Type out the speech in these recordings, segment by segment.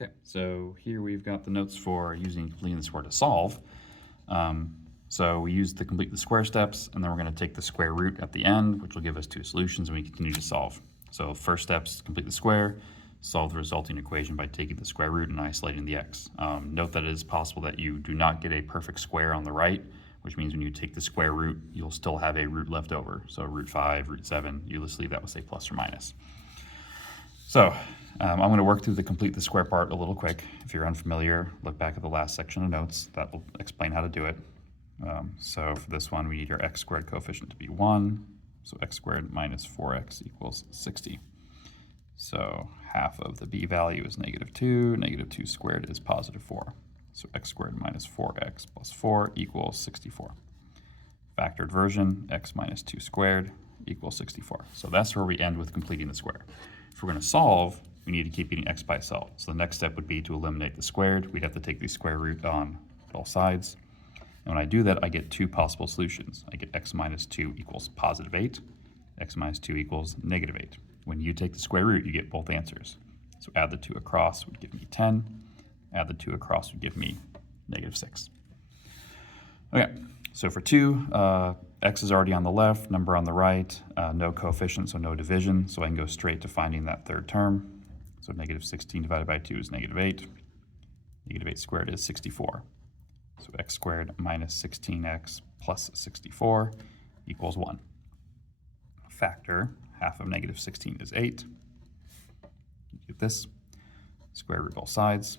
Okay, so here we've got the notes for using completing the square to solve. So we use the complete the square steps, and then we're going to take the square root at the end, which will give us two solutions, and we continue to solve. So first steps, complete the square, solve the resulting equation by taking the square root and isolating the x. Note that it is possible that you do not get a perfect square on the right, which means when you take the square root, you'll still have a root left over. So root 5, root 7, you just leave that with, say, plus or minus. So I'm going to work through the complete the square part a little quick. If you're unfamiliar, look back at the last section of notes. That will explain how to do it. So for this one, we need our x squared coefficient to be 1. So x squared minus 4x equals 60. So half of the b value is -2. -2 squared is +4. So x squared minus 4x plus 4 equals 64. Factored version, x minus 2 squared equals 64. So that's where we end with completing the square. If we're going to solve, we need to keep getting x by itself. So the next step would be to eliminate the squared. We'd have to take the square root on both sides. And when I do that, I get two possible solutions. I get x minus 2 equals +8, x minus 2 equals -8. When you take the square root, you get both answers. So add the 2 across would give me 10. Add the 2 across would give me -6. Okay, so for 2, x is already on the left, number on the right, no coefficient, so no division, so I can go straight to finding that third term. So -16 divided by 2 is -8. -8 squared is 64. So x squared minus 16x plus 64 equals 1. Factor, half of -16 is 8. You get this. Square root both sides.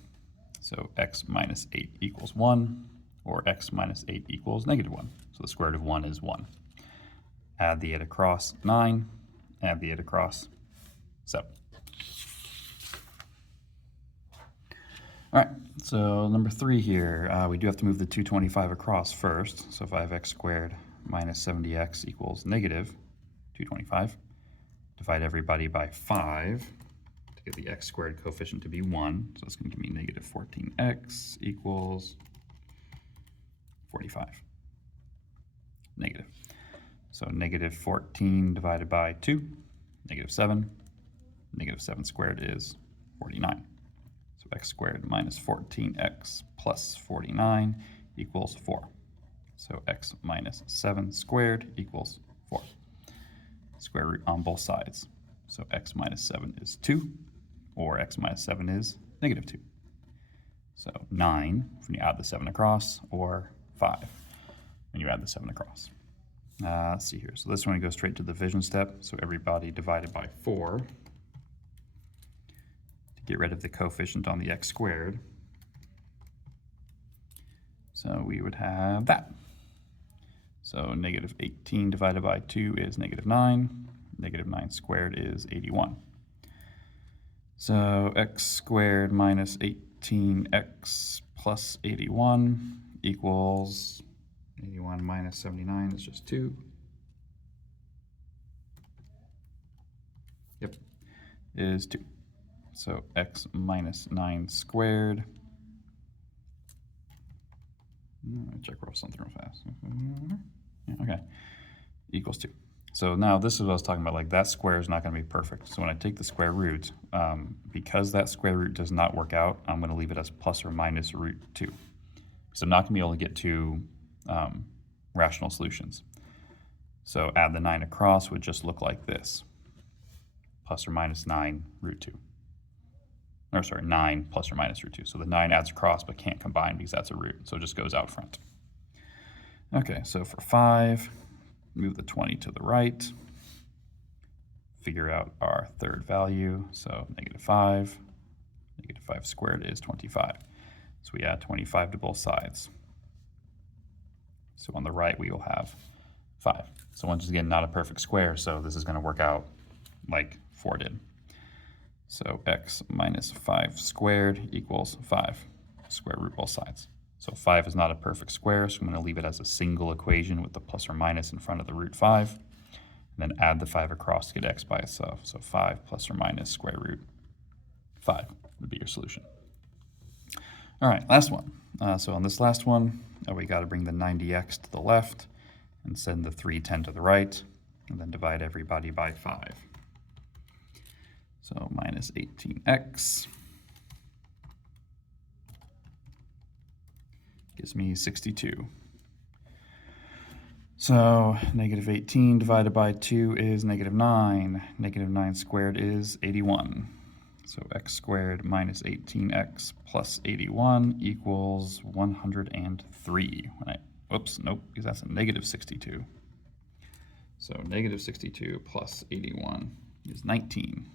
So x minus 8 equals 1, or x minus 8 equals -1. So the square root of 1 is 1. Add the 8 across, 9. Add the 8 across, 7. All right, so number 3 here, we do have to move the 225 across first. So 5x squared minus 70x equals -225. Divide everybody by 5 to get the x squared coefficient to be 1. So it's going to give me -14x equals 45. Negative. So -14 divided by 2, -7. -7 squared is 49. So x squared minus 14x plus 49 equals 4. So x minus 7 squared equals 4. Square root on both sides. So x minus 7 is 2, or x minus 7 is -2. So 9 when you add the 7 across, or 5 when you add the 7 across. Let's see here. So this one goes straight to the division step. So everybody divided by 4. Get rid of the coefficient on the x squared. So we would have that. So -18 divided by 2 is -9. -9 squared is 81. So x squared minus 18x plus 81 equals 81 minus 79 is just 2. Yep, is 2. So x minus 9 squared. Let me check something real fast. Yeah, okay, equals 2. So now this is what I was talking about, like that square is not going to be perfect. So when I take the square root, because that square root does not work out, I'm going to leave it as plus or minus root 2. So I'm not going to be able to get two rational solutions. So add the 9 across would just look like this. Plus or minus 9 root 2. Or sorry, 9 plus or minus root 2. So the 9 adds across but can't combine because that's a root. So it just goes out front. Okay, so for 5, move the 20 to the right. Figure out our third value. So -5. -5 squared is 25. So we add 25 to both sides. So on the right, we will have 5. So once again, not a perfect square, so this is going to work out like 4 did. So x minus 5 squared equals 5. Square root both sides. So 5 is not a perfect square, so I'm going to leave it as a single equation with the plus or minus in front of the root 5. And then add the 5 across to get x by itself. So 5 plus or minus square root 5 would be your solution. All right, last one. So on this last one, we got to bring the 90x to the left and send the 310 to the right, and then divide everybody by 5. So minus 18x gives me 62. So negative 18 divided by 2 is negative 9. Negative 9 squared is 81. So x squared minus 18x plus 81 equals 103. Whoops, nope, because that's a negative 62. So negative 62 plus 81 is 19.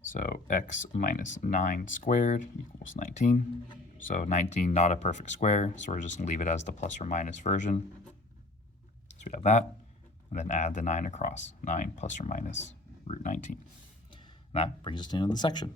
So x minus 9 squared equals 19. So 19, not a perfect square, so we're just going to leave it as the plus or minus version. So we have that, and then add the 9 across. 9 plus or minus root 19. And that brings us to the end of the section.